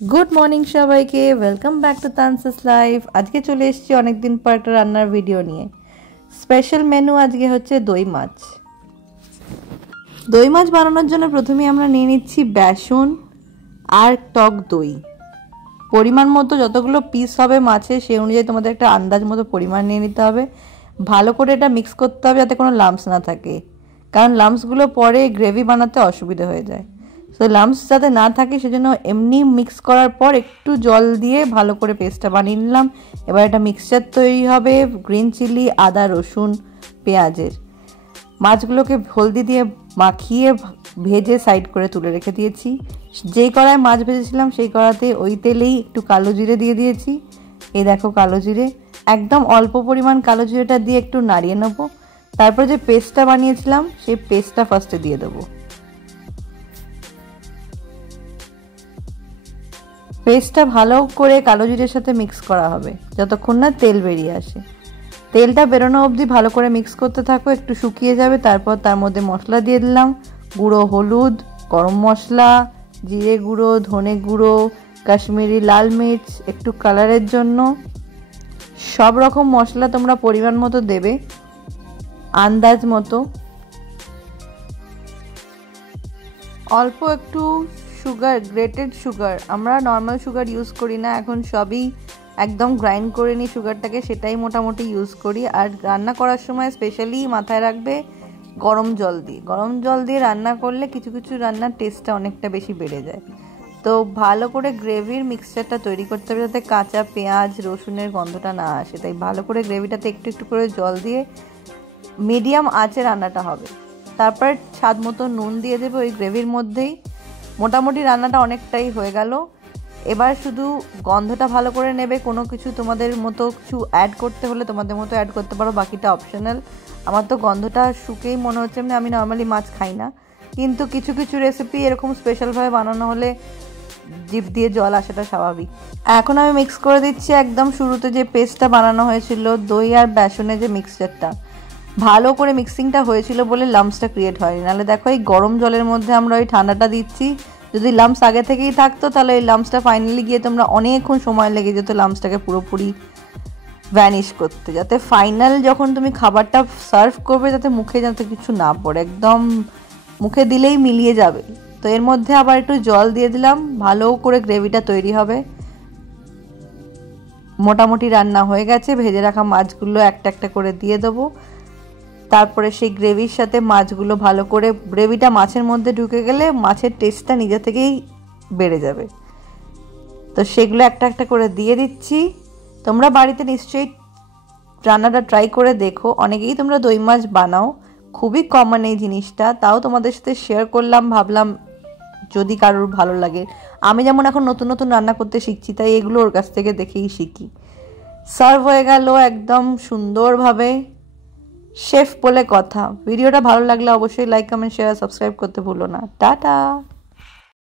Good morning सबाइके welcome back to तानसेस life. आज के चले एसेছি অনেক দিন পর একটা রান্নার ভিডিও নিয়ে। স্পেশাল মেনু আজকে হচ্ছে দই মাছ। দই মাছ বানানোর জন্য প্রথমে আমরা নিয়ে নিচ্ছি বেসন আর টক দই। পরিমাণ মতো যতগুলো পিস হবে মাছে সেই অনুযায়ী তোমাদের একটা আন্দাজ মতো পরিমাণ নিয়ে নিতে হবে। ভালো করে এটা মিক্স করতে হবে যাতে কোনো লাম্পস না থাকে, কারণ লাম্পসগুলো পরে গ্রেভি বানাতে অসুবিধা হয়ে যায়। তো লাম্পস যাতে না থাকে সেজন্য এমনি মিক্স করার পর একটু জল দিয়ে ভালো করে পেস্টটা বানিয়ে নিলাম। এবার এটা মিক্সচার তৈরি হবে গ্রিন চিলি, আদা, রসুন, পেঁয়াজের। মাছগুলোকে হলদি দিয়ে মাখিয়ে ভেজে সাইড করে তুলে রেখে দিয়েছি। যেই কড়ায় মাছ ভেজেছিলাম সেই কড়াতে ওই তেলেই একটু কালো জিরে দিয়ে দিয়েছি। এই দেখো কালো জিরে, একদম অল্প পরিমাণ কালো জিরেটা দিয়ে একটু নাড়িয়ে নেবো। তারপর যে পেস্টটা বানিয়েছিলাম সেই পেস্টটা ফার্স্টে দিয়ে দেবো। পেস্টটা ভালো করে কালো জিরের সাথে মিক্স করা হবে যতক্ষণ না তেল বেরিয়ে আসে। তেলটা বেরোনো অবধি ভালো করে মিক্স করতে থাকো, একটু শুকিয়ে যাবে। তারপর তার মধ্যে মশলা দিয়ে দিলাম, গুঁড়ো হলুদ, গরম মশলা, জিরে গুঁড়ো, ধনে গুঁড়ো, কাশ্মীরি লাল মির্চ একটু কালারের জন্য। সব রকম মশলা তোমরা পরিমাণ মতো দেবে, আন্দাজ মতো। অল্প একটু সুগার, গ্রেটেড সুগার, আমরা নর্মাল সুগার ইউজ করি না এখন, সবই একদম গ্রাইন্ড করে নিই সুগারটাকে, সেটাই মোটামুটি ইউজ করি। আর রান্না করার সময় স্পেশালি মাথায় রাখবে গরম জল দিয়ে রান্না করলে কিছু কিছু রান্নার টেস্টটা অনেকটা বেশি বেড়ে যায়। তো ভালো করে গ্রেভির মিক্সচারটা তৈরি করতে হবে যাতে কাঁচা পেঁয়াজ রসুনের গন্ধটা না আসে। তাই ভালো করে গ্রেভিটাতে একটু একটু করে জল দিয়ে মিডিয়াম আঁচে রান্নাটা হবে। তারপর স্বাদ মতো নুন দিয়ে দেবে ওই গ্রেভির মধ্যেই। মোটামুটি রান্নাটা অনেকটাই হয়ে গেল। এবার শুধু গন্ধটা ভালো করে নেবে। কোনো কিছু তোমাদের মতো কিছু অ্যাড করতে হলে তোমাদের মতো অ্যাড করতে পারো, বাকিটা অপশনাল। আমার তো গন্ধটা শুকেই মনে হচ্ছে, আমি নর্মালি মাছ খাই না, কিন্তু কিছু কিছু রেসিপি এরকম স্পেশালভাবে বানানো হলে জিভ দিয়ে জল আসাটা স্বাভাবিক। এখন আমি মিক্স করে দিচ্ছি একদম শুরুতে যে পেস্টটা বানানো হয়েছিল দই আর বেসনের যে মিক্সচারটা, ভালো করে মিক্সিংটা হয়েছিল বলে লাম্পসটা ক্রিয়েট হয়নি। নাহলে দেখো এই গরম জলের মধ্যে আমরা ওই ঠান্ডাটা দিচ্ছি, যদি লাম্পস আগে থেকেই থাকতো তাহলে এই লাম্পসটা ফাইনালি গিয়ে তোমরা অনেকক্ষণ সময় লেগে যেত লাম্পসটাকে পুরোপুরি ভ্যানিশ করতে। যাতে ফাইনাল যখন তুমি খাবারটা সার্ভ করবে যাতে মুখে যাতে কিছু না পড়ে, একদম মুখে দিলেই মিলিয়ে যাবে। তো এর মধ্যে আবার একটু জল দিয়ে দিলাম, ভালো করে গ্রেভিটা তৈরি হবে। মোটামুটি রান্না হয়ে গেছে। ভেজে রাখা মাছগুলো একটা একটা করে দিয়ে দেবো। তারপরে সেই গ্রেভির সাথে মাছগুলো ভালো করে, গ্রেভিটা মাছের মধ্যে ঢুকে গেলে মাছের টেস্টটা নিজে থেকেই বেড়ে যাবে। তো সেগুলো একটা একটা করে দিয়ে দিচ্ছি। তোমরা বাড়িতে নিশ্চয়ই রান্নাটা ট্রাই করে দেখো। অনেকেই তোমরা দই মাছ বানাও, খুবই কমন এই জিনিসটা, তাও তোমাদের সাথে শেয়ার করলাম, ভাবলাম যদি কারোর ভালো লাগে। আমি যেমন এখন নতুন নতুন রান্না করতে শিখছি, তাই এগুলো ওর কাছ থেকে দেখেই শিখি। সার্ভ হয়ে গেল একদম সুন্দরভাবে, শেফ বলে কথা। ভিডিওটা ভালো লাগলে অবশ্যই লাইক, কমেন্ট, শেয়ার, সাবস্ক্রাইব করতে ভুলো না। টাটা।